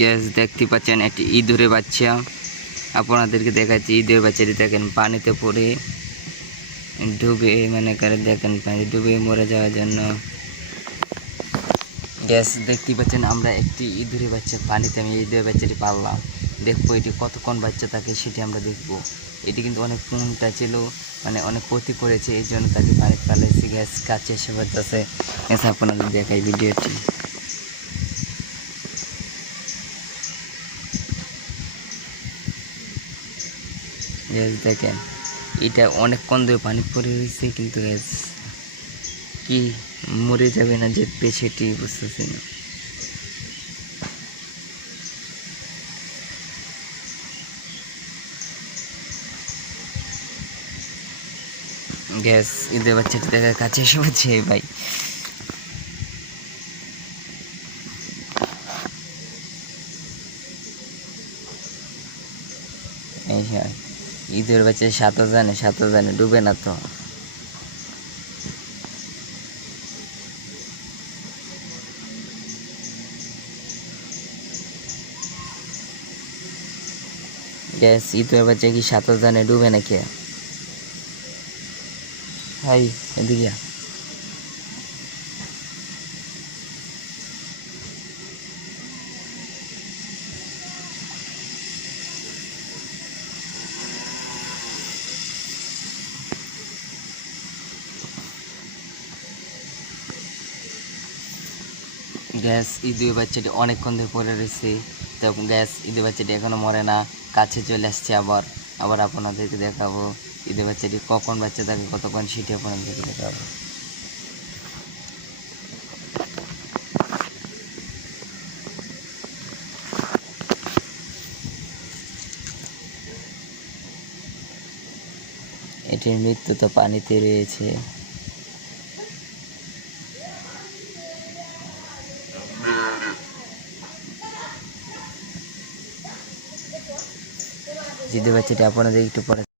Gas দেখতে পাচ্ছেন একটি ইঁদুরের বাচ্চা, আপনাদেরকে দেখাচ্ছি। ইঁদুরের বাচ্চাটি দেখেন পানিতে পড়ে ডুবে, মনে করে দেখেন পানি ডুবে মরে যাওয়ার জন্য। গ্যাস দেখতে পাচ্ছেন আমরা একটি ইঁদুরের বাচ্চা পানিতে, আমি ইঁদুরের বাচ্চাটি পারলাম, দেখবো এটি কতক্ষণ বাচ্চা থাকে সেটি আমরা দেখব। এটি কিন্তু অনেক কোনটা ছিল, মানে অনেক ক্ষতি করেছে, এই জন্য তাকে পানিতে পালাইছি। গ্যাস কাছে এসে বাচ্চাছে, গ্যাস আপনাদের দেখাই ভিডিওটি। গ্যাস দেখেন এটা অনেকক্ষণ ধরে পানি পড়ে রয়েছে, কিন্তু গ্যাস কি মরে যাবে না যে সেটি বুঝতেছি না। গ্যাস ঈদের বাচ্চাটি দেখার কাছে এসে পড়ছে ভাই। এই হ্যাঁ, ঈদের বাচ্চা সাঁতার জানে ডুবে না তো। গ্যাস ঈদের বাচ্চা কি সাঁতার জানে, ডুবে না কে? হাই এদিকে গ্যাস ঈদের বাচ্চাটি অনেকক্ষণ ধরে পড়ে রয়েছে, তো গ্যাস ঈদের বাচ্চাটি এখনো মরে না, কাছে চলে আসছে। আবার আবার আপনাদেরকে দেখাবো ঈদের বাচ্চাটি কখন বাচ্চা থাকে, কতক্ষণ সেটি আপনাদেরকে দেখাবো। এটির মৃত্যু তো পানিতে রয়েছে। ঈদের বাচ্চাটি আপনাদের একটু পরে